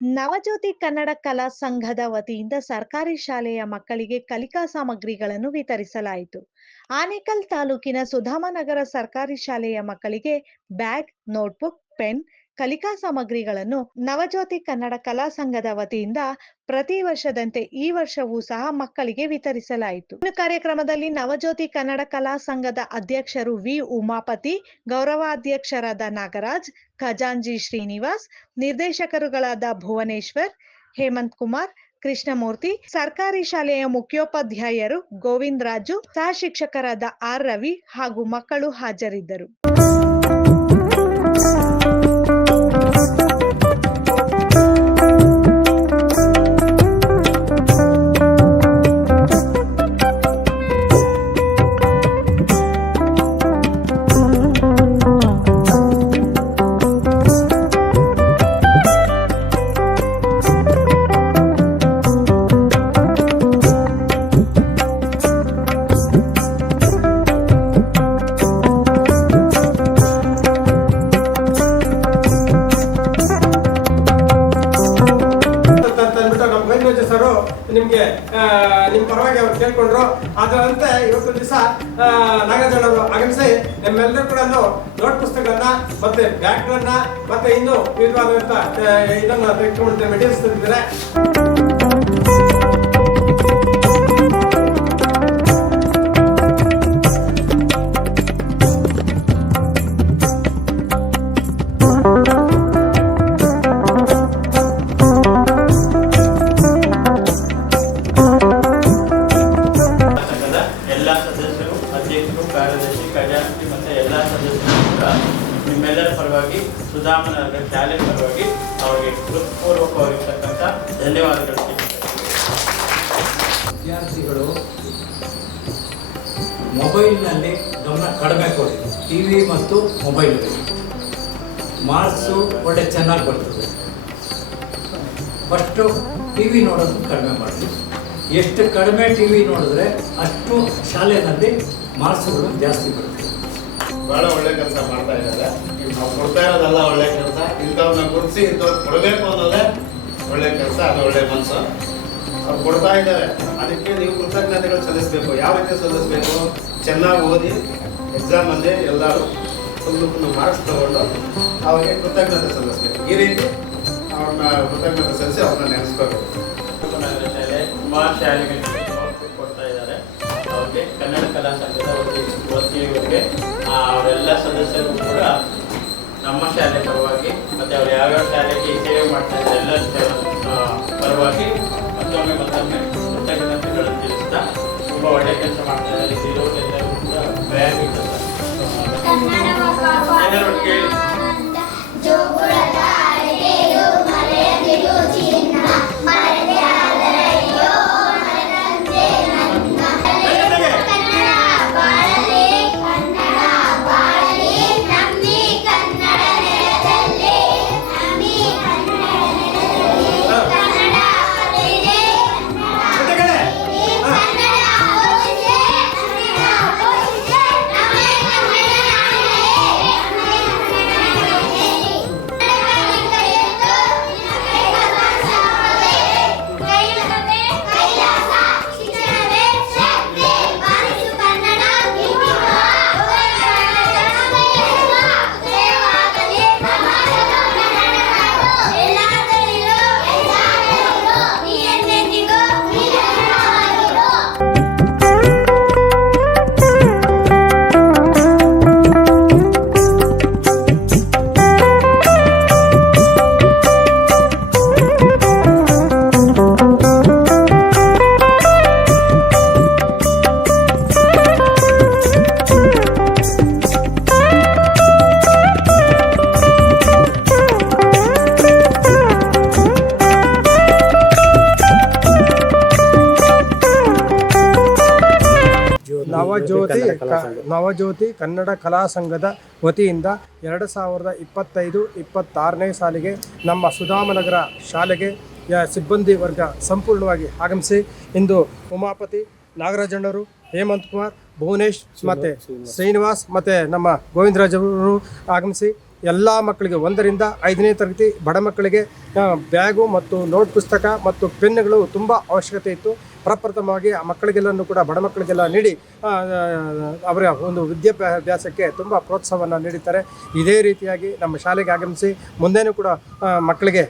ನವಜ್ಯೋತಿ ಕನ್ನಡ ಕಲಾ ಸಂಘದ ವತಿಯಿಂದ ಸರ್ಕಾರಿ ಶಾಲೆಯ ಮಕ್ಕಳಿಗೆ ಕಲಿಕಾ ಸಾಮಗ್ರಿಗಳನ್ನು ವಿತರಿಸಲಾಯಿತು. ಆನೇಕಲ್ ತಾಲೂಕಿನ ಸುಧಾಮನಗರ ಸರ್ಕಾರಿ ಶಾಲೆಯ ಮಕ್ಕಳಿಗೆ ಬ್ಯಾಗ್, ನೋಟ್ಬುಕ್, ಪೆನ್ ಕಲಿಕಾ ಸಾಮಗ್ರಿಗಳನ್ನು ನವಜ್ಯೋತಿ ಕನ್ನಡ ಕಲಾ ಸಂಘದ ವತಿಯಿಂದ ಪ್ರತಿ ವರ್ಷದಂತೆ ಈ ವರ್ಷವೂ ಸಹ ಮಕ್ಕಳಿಗೆ ವಿತರಿಸಲಾಯಿತು. ಈ ಕಾರ್ಯಕ್ರಮದಲ್ಲಿ ನವಜ್ಯೋತಿ ಕನ್ನಡ ಕಲಾ ಸಂಘದ ಅಧ್ಯಕ್ಷರು ವಿ. ಉಮಾಪತಿ, ಗೌರವಾಧ್ಯಕ್ಷರಾದ ನಾಗರಾಜ್ ಖಜಾಂಜಿ ಶ್ರೀನಿವಾಸ್, ನಿರ್ದೇಶಕರುಗಳಾದ ಭುವನೇಶ್ವರ್, ಹೇಮಂತ್ ಕುಮಾರ್, ಕೃಷ್ಣಮೂರ್ತಿ, ಸರ್ಕಾರಿ ಶಾಲೆಯ ಮುಖ್ಯೋಪಾಧ್ಯಾಯರು ಗೋವಿಂದರಾಜು ಸಹ ಶಿಕ್ಷಕರಾದ ಆರ್ ರವಿ ಹಾಗೂ ಮಕ್ಕಳು ಹಾಜರಿದ್ದರು. ನಿಮ್ಗೆ ನಿಮ್ ಪರವಾಗಿ ಅವ್ರು ಕೇಳ್ಕೊಂಡ್ರು. ಅದರಂತೆ ಇವತ್ತು ದಿವಸ ನಾಗರಾಜನವರು ಆಗಮಿಸಿ ನಿಮ್ಮೆಲ್ಲರೂ ಕೂಡ ನೋಟ್ ಪುಸ್ತಕಗಳನ್ನ ಮತ್ತೆ ಬ್ಯಾಗ್ಗಳನ್ನ ಮತ್ತೆ ಇನ್ನು ವಿವಿಧವಾದಂತ ಇದನ್ನ ತೆಗೆದುಕೊಂಡು ಮೆಟೀರಿಯಲ್ಸ್ ತಂದಿದ್ದಾರೆ. ನಿಮ್ಮೆಲ್ಲರ ಪರವಾಗಿ, ಸುಧಾಮನ ಶಾಲೆ ಪರವಾಗಿ ಅವರಿಗೆ ಹೃತ್ಪೂರ್ವಕವಾಗಿರ್ತಕ್ಕಂಥ ಧನ್ಯವಾದಗಳು. ವಿದ್ಯಾರ್ಥಿಗಳು, ಮೊಬೈಲ್ನಲ್ಲಿ ಗಮನ ಕಡಿಮೆ ಕೊಡಿ. ಟಿ ವಿ ಮತ್ತು ಮೊಬೈಲ್. ಮಾರ್ಕ್ಸು ಒಳ್ಳೆ ಚೆನ್ನಾಗಿ ಬರ್ತದೆ. ಫಸ್ಟು ಟಿ ವಿ ನೋಡೋದು ಕಡಿಮೆ ಮಾಡಿ. ಎಷ್ಟು ಕಡಿಮೆ ಟಿ ವಿ ನೋಡಿದ್ರೆ ಅಷ್ಟು ಶಾಲೆಯಲ್ಲಿ ಮಾರ್ಕ್ಸ್ಗಳು ಜಾಸ್ತಿ ಬರ್ತದೆ ಬಹಳ ಒಳ್ಳೆ ಕೆಲಸ ಮಾಡ್ತಾ ಇದ್ದಾರೆ. ನಾವು ಕೊಡ್ತಾ ಇರೋದಲ್ಲ ಒಳ್ಳೆ ಕೆಲಸ. ಇಂಥವ್ರನ್ನ ಗುರುತಿಸಿ ಇಂಥವ್ರು ಕೊಡಬೇಕು ಅನ್ನೋದೇ ಒಳ್ಳೆ ಕೆಲಸ, ಅದು ಒಳ್ಳೆ ಮನಸ್ಸು. ಅವ್ರು ಕೊಡ್ತಾ ಇದ್ದಾರೆ. ಅದಕ್ಕೆ ನೀವು ಕೃತಜ್ಞತೆಗಳು ಸಲ್ಲಿಸಬೇಕು. ಯಾವ ರೀತಿ ಸಲ್ಲಿಸಬೇಕು? ಚೆನ್ನಾಗಿ ಓದಿ ಎಕ್ಸಾಮಲ್ಲಿ ಎಲ್ಲರೂ ಫುಲ್ಲು ಮಾರ್ಕ್ಸ್ ತಗೊಂಡು ಅವ್ರಿಗೆ ಕೃತಜ್ಞತೆ ಸಲ್ಲಿಸ್ಬೇಕು. ಈ ರೀತಿ ಅವ್ರನ್ನ ಕೃತಜ್ಞತೆ ಸಲ್ಲಿಸಿ ಅವ್ರನ್ನ ನೆನೆಸ್ಕೋಬೇಕು. ತುಂಬ ಶಾಲೆಗಳಿಗೆ ಕೊಡ್ತಾ ಇದ್ದಾರೆ. ಅವ್ರಿಗೆ ಕನ್ನಡ ಕಲಾ ಸಂಘದ ಒಂದು ವತಿಯವರಿಗೆ ಅವರೆಲ್ಲ ಸದಸ್ಯರು ಕೂಡ ನಮ್ಮ ಶಾಲೆ ಪರವಾಗಿ ಮತ್ತು ಅವ್ರು ಯಾವ್ಯಾವ ಶಾಲೆಗೆ ಸೇವೆ ಮಾಡ್ತಾರೆ ಎಲ್ಲ ಪರವಾಗಿ ಮತ್ತೊಮ್ಮೆ ಮತ್ತೊಮ್ಮೆ ಕೃತಜ್ಞತೆಗಳನ್ನು ತಿಳಿಸ್ತಾ ತುಂಬ ಒಳ್ಳೆಯ ಕೆಲಸ ಮಾಡ್ತಾರೆ ಇದ್ದಾರೆ ಇಲ್ಲಿರೋರೆಲ್ಲರೂ ಕೂಡ ಬ್ಯಾಗ್ ಏನಾದ್ರು ಕೇಳಿ. ನವಜ್ಯೋತಿ ಕ- ನವಜ್ಯೋತಿ ಕನ್ನಡ ಕಲಾ ಸಂಘದ ವತಿಯಿಂದ ಎರಡು ಸಾವಿರದ ಇಪ್ಪತ್ತೈದು ಇಪ್ಪತ್ತಾರನೇ ಸಾಲಿಗೆ ನಮ್ಮ ಸುಧಾಮನಗರ ಶಾಲೆಗೆ ಸಿಬ್ಬಂದಿ ವರ್ಗ ಸಂಪೂರ್ಣವಾಗಿ ಆಗಮಿಸಿ ಇಂದು ಉಮಾಪತಿ ನಾಗರಾಜಣ್ಣರು ಹೇಮಂತ್ ಕುಮಾರ್ ಭುವನೇಶ್ ಮತ್ತು ಶ್ರೀನಿವಾಸ್ ಮತ್ತು ನಮ್ಮ ಗೋವಿಂದರಾಜ್ ಅವರು ಆಗಮಿಸಿ ಎಲ್ಲ ಮಕ್ಕಳಿಗೆ ಒಂದರಿಂದ ಐದನೇ ತರಗತಿ, ಬಡ ಮಕ್ಕಳಿಗೆ ಬ್ಯಾಗು ಮತ್ತು ನೋಟ್ ಪುಸ್ತಕ ಮತ್ತು ಪೆನ್ನುಗಳು ತುಂಬ ಅವಶ್ಯಕತೆ ಇತ್ತು. ಪ್ರಪ್ರಥಮವಾಗಿ ಆ ಮಕ್ಕಳಿಗೆಲ್ಲನೂ ಕೂಡ ಬಡ ಮಕ್ಕಳಿಗೆಲ್ಲ ನೀಡಿ ಅವರ ಒಂದು ವಿದ್ಯಾಭ್ಯಾಸಕ್ಕೆ ತುಂಬ ಪ್ರೋತ್ಸಾಹವನ್ನು ನೀಡುತ್ತಾರೆ ಇದೇ ರೀತಿಯಾಗಿ ನಮ್ಮ ಶಾಲೆಗೆ ಆಗಮಿಸಿ, ಮುಂದೆನೂ ಕೂಡ ಮಕ್ಕಳಿಗೆ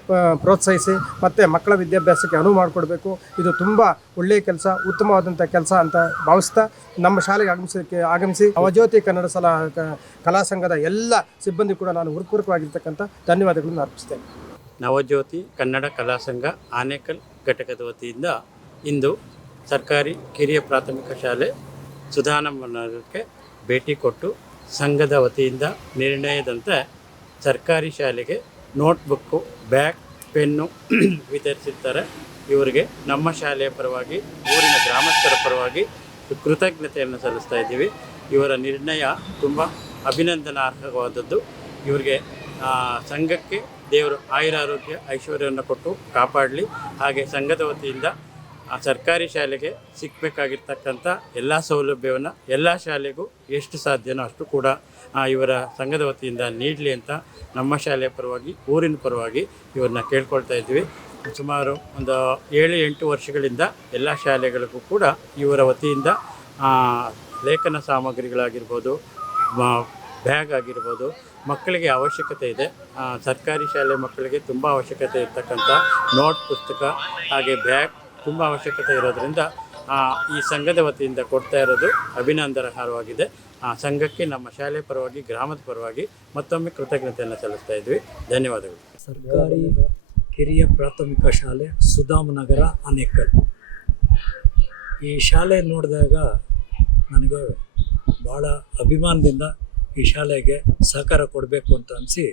ಪ್ರೋತ್ಸಾಹಿಸಿ, ಮತ್ತು ಮಕ್ಕಳ ವಿದ್ಯಾಭ್ಯಾಸಕ್ಕೆ ಅನುವು ಮಾಡಿಕೊಡ್ಬೇಕು. ಇದು ತುಂಬ ಒಳ್ಳೆಯ ಕೆಲಸ ಉತ್ತಮವಾದಂಥ ಕೆಲಸ ಅಂತ ಭಾವಿಸ್ತಾ ನಮ್ಮ ಶಾಲೆಗೆ ಆಗಮಿಸೋಕ್ಕೆ ಆಗಮಿಸಿ ಅವಜ್ಯೋತಿ ಕನ್ನಡ ಸಲ ಕಲಾ ಸಂಘದ ಎಲ್ಲ ಸಿಬ್ಬಂದಿ ಕೂಡ ನಾನು ಹೃತ್ಪೂರ್ವಕವಾಗಿರ್ತಕ್ಕಂಥ ಧನ್ಯವಾದಗಳನ್ನು ಅರ್ಪಿಸ್ತೇನೆ. ನವಜ್ಯೋತಿ ಕನ್ನಡ ಕಲಾ ಸಂಘ ಆನೇಕಲ್ ಘಟಕದ ವತಿಯಿಂದ ಇಂದು ಸರ್ಕಾರಿ ಕಿರಿಯ ಪ್ರಾಥಮಿಕ ಶಾಲೆ ಸುಧಾನಮನಕ್ಕೆ ಭೇಟಿ ಕೊಟ್ಟು ಸಂಘದ ವತಿಯಿಂದ ನಿರ್ಣಯದಂತೆ ಸರ್ಕಾರಿ ಶಾಲೆಗೆ ನೋಟ್ಬುಕ್ಕು, ಬ್ಯಾಗ್, ಪೆನ್ನು ವಿತರಿಸಿರ್ತಾರೆ. ಇವರಿಗೆ ನಮ್ಮ ಶಾಲೆಯ ಪರವಾಗಿ, ಊರಿನ ಗ್ರಾಮಸ್ಥರ ಪರವಾಗಿ ಕೃತಜ್ಞತೆಯನ್ನು ಸಲ್ಲಿಸ್ತಾ ಇದ್ದೀವಿ. ಇವರ ನಿರ್ಣಯ ತುಂಬ ಅಭಿನಂದನಾರ್ಹವಾದದ್ದು. ಇವರಿಗೆ ಸಂಘಕ್ಕೆ ದೇವರು ಆಯುರಾರೋಗ್ಯ ಐಶ್ವರ್ಯವನ್ನು ಕೊಟ್ಟು ಕಾಪಾಡಲಿ. ಹಾಗೆ ಸಂಘದ ವತಿಯಿಂದ, ಆ, ಸರ್ಕಾರಿ ಶಾಲೆಗೆ ಸಿಕ್ಕಬೇಕಾಗಿರ್ತಕ್ಕಂಥ ಎಲ್ಲ ಸೌಲಭ್ಯವನ್ನು ಎಲ್ಲ ಶಾಲೆಗೂ ಎಷ್ಟು ಸಾಧ್ಯನೋ ಅಷ್ಟು ಕೂಡ ಇವರ ಸಂಘದ ವತಿಯಿಂದ ನೀಡಲಿ ಅಂತ ನಮ್ಮ ಶಾಲೆಯ ಪರವಾಗಿ, ಊರಿನ ಪರವಾಗಿ ಇವ್ರನ್ನ ಕೇಳ್ಕೊಳ್ತಾ ಇದ್ವಿ. ಸುಮಾರು ಒಂದು ಏಳು, ಎಂಟು ವರ್ಷಗಳಿಂದ ಎಲ್ಲ ಶಾಲೆಗಳಿಗೂ ಕೂಡ ಇವರ ವತಿಯಿಂದ ಲೇಖನ ಸಾಮಗ್ರಿಗಳಾಗಿರ್ಬೋದು ಬ್ಯಾಗ್ ಆಗಿರ್ಬೋದು ಮಕ್ಕಳಿಗೆ ಅವಶ್ಯಕತೆ ಇದೆ. ಸರ್ಕಾರಿ ಶಾಲೆ ಮಕ್ಕಳಿಗೆ ತುಂಬ ಅವಶ್ಯಕತೆ ಇರ್ತಕ್ಕಂಥ ನೋಟ್ ಪುಸ್ತಕ ಹಾಗೆ ಬ್ಯಾಗ್ ತುಂಬ ಅವಶ್ಯಕತೆ ಇರೋದ್ರಿಂದ ಈ ಸಂಘದ ವತಿಯಿಂದ ಕೊಡ್ತಾ ಇರೋದು ಅಭಿನಂದನಾರ್ಹವಾಗಿದೆ ಆ, ಸಂಘಕ್ಕೆ ನಮ್ಮ ಶಾಲೆ ಪರವಾಗಿ, ಗ್ರಾಮದ ಪರವಾಗಿ ಮತ್ತೊಮ್ಮೆ ಕೃತಜ್ಞತೆಯನ್ನು ಸಲ್ಲಿಸ್ತಾ ಇದ್ವಿ. ಧನ್ಯವಾದಗಳು. ಸರ್ಕಾರಿ ಕಿರಿಯ ಪ್ರಾಥಮಿಕ ಶಾಲೆ ಸುಧಾಮನಗರ ಅನೇಕಲ್. ಈ ಶಾಲೆ ನೋಡಿದಾಗ ನನಗೆ ಭಾಳ ಅಭಿಮಾನದಿಂದ ಈ ಶಾಲೆಗೆ ಸಹಕಾರ ಕೊಡಬೇಕು ಅಂತ ಅನಿಸಿ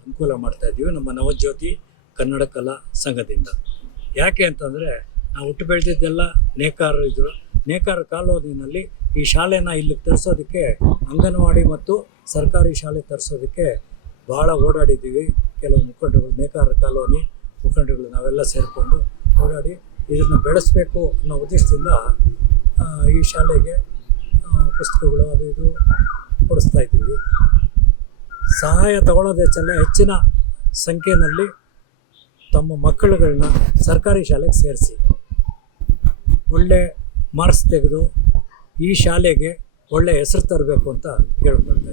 ಅನುಕೂಲ ಮಾಡ್ತಾ ಇದ್ದೀವಿ ನಮ್ಮ ನವಜ್ಯೋತಿ ಕನ್ನಡ ಕಲಾ ಸಂಘದಿಂದ. ಯಾಕೆ ಅಂತಂದರೆ, ನಾವು ಹುಟ್ಟು ಬೆಳೆದಿದ್ದೆಲ್ಲ ನೇಕಾರರು ಇದ್ರು. ನೇಕಾರ ಕಾಲೋನಿನಲ್ಲಿ ಈ ಶಾಲೆನ ಇಲ್ಲಿ ತರಿಸೋದಕ್ಕೆ ಅಂಗನವಾಡಿ ಮತ್ತು ಸರ್ಕಾರಿ ಶಾಲೆ ತರಿಸೋದಕ್ಕೆ ಭಾಳ ಓಡಾಡಿದ್ದೀವಿ. ಕೆಲವು ಮುಖಂಡರುಗಳು ನೇಕಾರ ಕಾಲೋನಿ ಮುಖಂಡರುಗಳು ನಾವೆಲ್ಲ ಸೇರಿಕೊಂಡು ಓಡಾಡಿ ಇದನ್ನು ಬೆಳೆಸಬೇಕು ಅನ್ನೋ ಉದ್ದೇಶದಿಂದ ಈ ಶಾಲೆಗೆ ಪುಸ್ತಕಗಳು, ಅದು ಇದು ಕೊಡಿಸ್ತಾ ಇದ್ದೀವಿ. ಸಹಾಯ ತಗೊಳ್ಳೋದು ಹೆಚ್ಚಲ್ಲ ಹೆಚ್ಚಿನ ಸಂಖ್ಯೆಯಲ್ಲಿ ತಮ್ಮ ಮಕ್ಕಳುಗಳನ್ನ ಸರ್ಕಾರಿ ಶಾಲೆಗೆ ಸೇರಿಸಿ. ಒಳ್ಳೆ ಮಾರ್ಕ್ಸ್ ತೆಗೆದು ಈ ಶಾಲೆಗೆ ಒಳ್ಳೆ ಹೆಸರು ತರಬೇಕು ಅಂತ ಕೇಳ್ಬೋದು